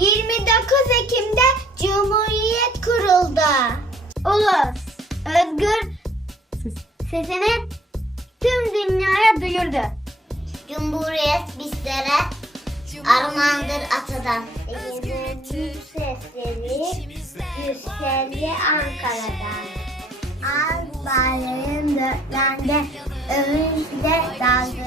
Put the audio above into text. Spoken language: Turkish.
29 Ekim'de Cumhuriyet kuruldu. Ulus, özgür sesini tüm dünyaya duyurdu. Cumhuriyet bizlere armağandır atadan. Egemenlik sesleri yükseldi Ankara'dan. Şey. Al bağların dörtlende övünçle daldırdı